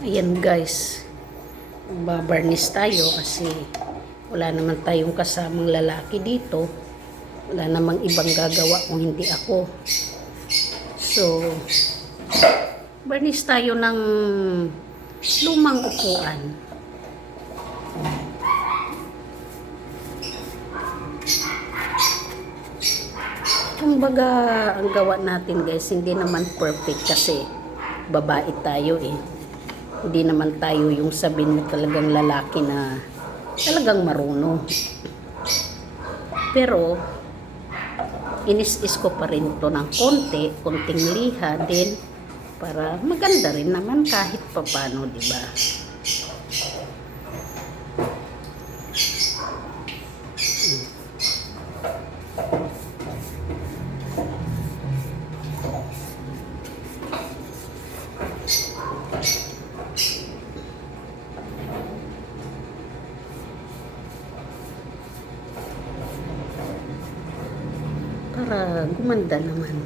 Ayan guys, babarnis tayo kasi wala naman tayong kasamang lalaki dito. Wala namang ibang gagawa kung hindi ako. So, barnis tayo ng lumang upuan. Kumbaga, ang gawa natin guys, hindi naman perfect kasi babae tayo eh. Hindi naman tayo yung sabihin mo talagang lalaki na talagang marunong. Pero, inis-is ko pa rin to ng konting liha din para maganda rin naman kahit papano, di ba? Para gumanda naman.